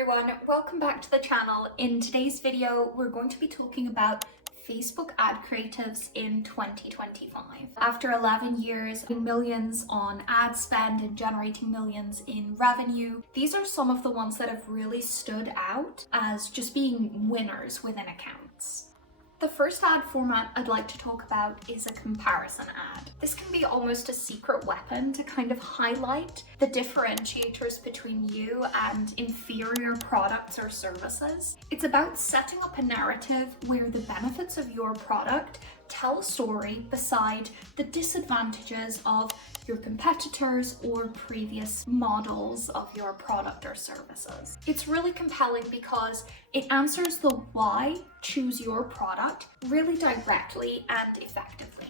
everyone, welcome back to the channel. In today's video, we're going to be talking about Facebook ad creatives in 2025. After 11 years, millions on ad spend and generating millions in revenue, these are some of the ones that have really stood out as just being winners within accounts. The first ad format I'd like to talk about is a comparison ad. This can be almost a secret weapon to kind of highlight the differentiators between you and inferior products or services. It's about setting up a narrative where the benefits of your product tell a story beside the disadvantages of your competitors or previous models of your product or services. It's really compelling because it answers the why choose your product really directly and effectively.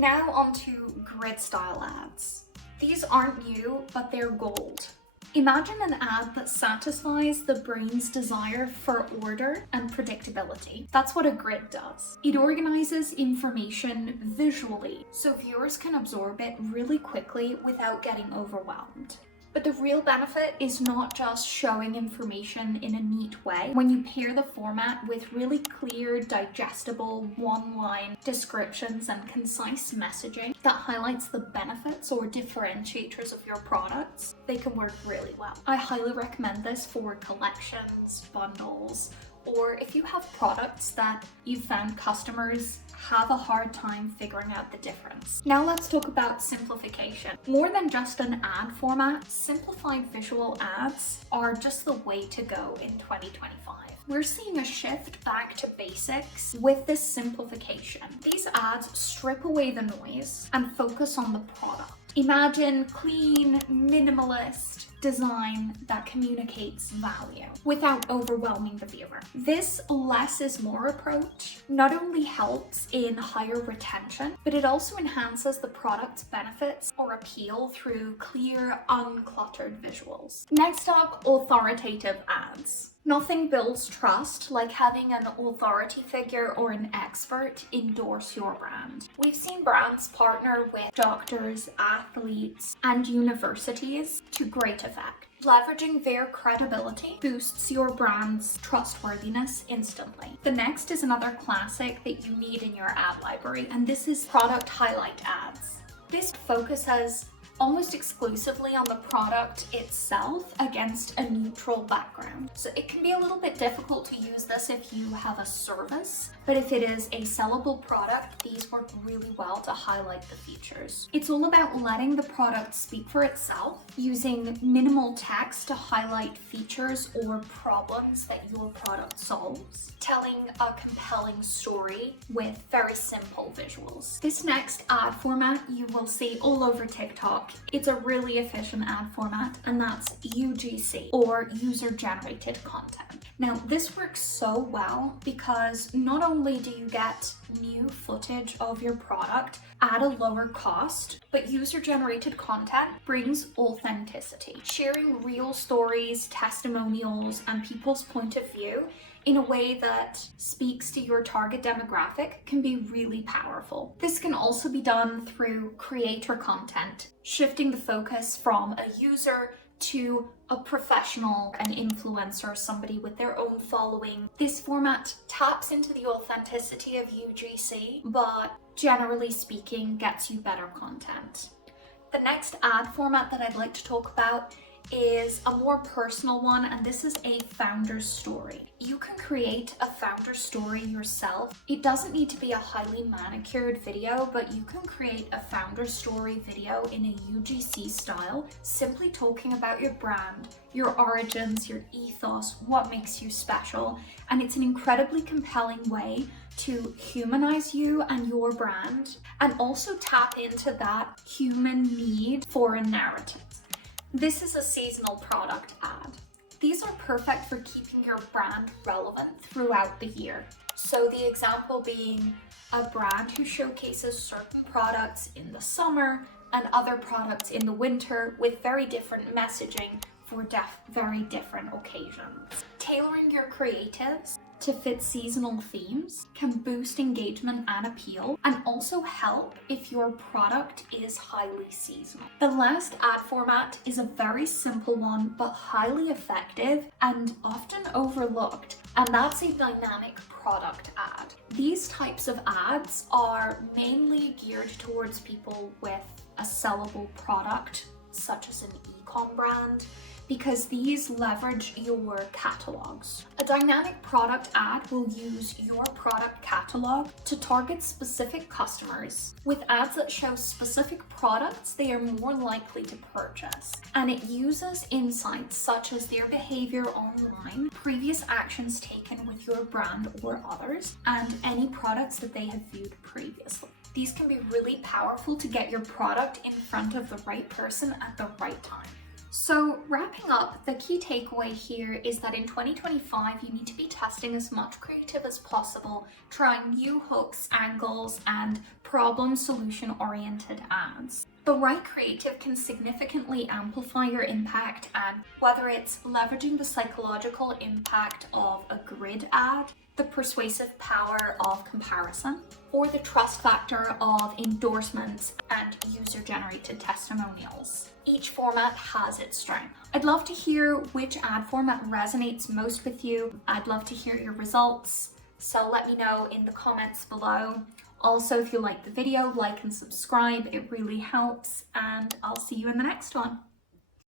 Now onto grid style ads. These aren't new, but they're gold. Imagine an ad that satisfies the brain's desire for order and predictability. That's what a grid does. It organizes information visually so viewers can absorb it really quickly without getting overwhelmed. But the real benefit is not just showing information in a neat way. When you pair the format with really clear, digestible, one-line descriptions and concise messaging that highlights the benefits or differentiators of your products, they can work really well. I highly recommend this for collections, bundles, or if you have products that you've found customers have a hard time figuring out the difference. Now let's talk about simplification. More than just an ad format, simplified visual ads are just the way to go in 2025. We're seeing a shift back to basics with this simplification. These ads strip away the noise and focus on the product. Imagine clean, minimalist design that communicates value without overwhelming the viewer. This less is more approach not only helps in higher retention, but it also enhances the product's benefits or appeal through clear, uncluttered visuals. Next up, authoritative ads. Nothing builds trust like having an authority figure or an expert endorse your brand. We've seen brands partner with doctors, athletes, and universities to great effect. Leveraging their credibility boosts your brand's trustworthiness instantly. The next is another classic that you need in your ad library, and this is product highlight ads. This focuses almost exclusively on the product itself against a neutral background. So it can be a little bit difficult to use this if you have a service, but if it is a sellable product, these work really well to highlight the features. It's all about letting the product speak for itself, using minimal text to highlight features or problems that your product solves, telling a compelling story with very simple visuals. This next ad format you will see all over TikTok. It's a really efficient ad format, and that's UGC, or user-generated content. Now, this works so well because not only do you get new footage of your product at a lower cost, but user-generated content brings authenticity. Sharing real stories, testimonials, and people's point of view in a way that speaks to your target demographic can be really powerful. This can also be done through creator content, shifting the focus from a user to a professional, an influencer, somebody with their own following. This format taps into the authenticity of UGC, but generally speaking, gets you better content. The next ad format that I'd like to talk about is a more personal one, and this is a founder's story. You can create a founder story yourself. It doesn't need to be a highly manicured video, but you can create a founder story video in a UGC style, simply talking about your brand, your origins, your ethos, what makes you special, and it's an incredibly compelling way to humanize you and your brand, and also tap into that human need for a narrative. This is a seasonal product ad. These are perfect for keeping your brand relevant throughout the year. So the example being a brand who showcases certain products in the summer and other products in the winter with very different messaging for very different occasions. Tailoring your creatives to fit seasonal themes, can boost engagement and appeal, and also help if your product is highly seasonal. The last ad format is a very simple one, but highly effective and often overlooked, and that's a dynamic product ad. These types of ads are mainly geared towards people with a sellable product, such as an e-com brand, because these leverage your catalogs. A dynamic product ad will use your product catalog to target specific customers. With ads that show specific products, they are more likely to purchase. And it uses insights such as their behavior online, previous actions taken with your brand or others, and any products that they have viewed previously. These can be really powerful to get your product in front of the right person at the right time. So wrapping up, the key takeaway here is that in 2025, you need to be testing as much creative as possible, trying new hooks, angles, and problem-solution oriented ads. The right creative can significantly amplify your impact, and whether it's leveraging the psychological impact of a grid ad, the persuasive power of comparison, or the trust factor of endorsements and user-generated testimonials. Each format has its strength. I'd love to hear which ad format resonates most with you. I'd love to hear your results, so let me know in the comments below. Also, if you like the video, like and subscribe, it really helps, and I'll see you in the next one.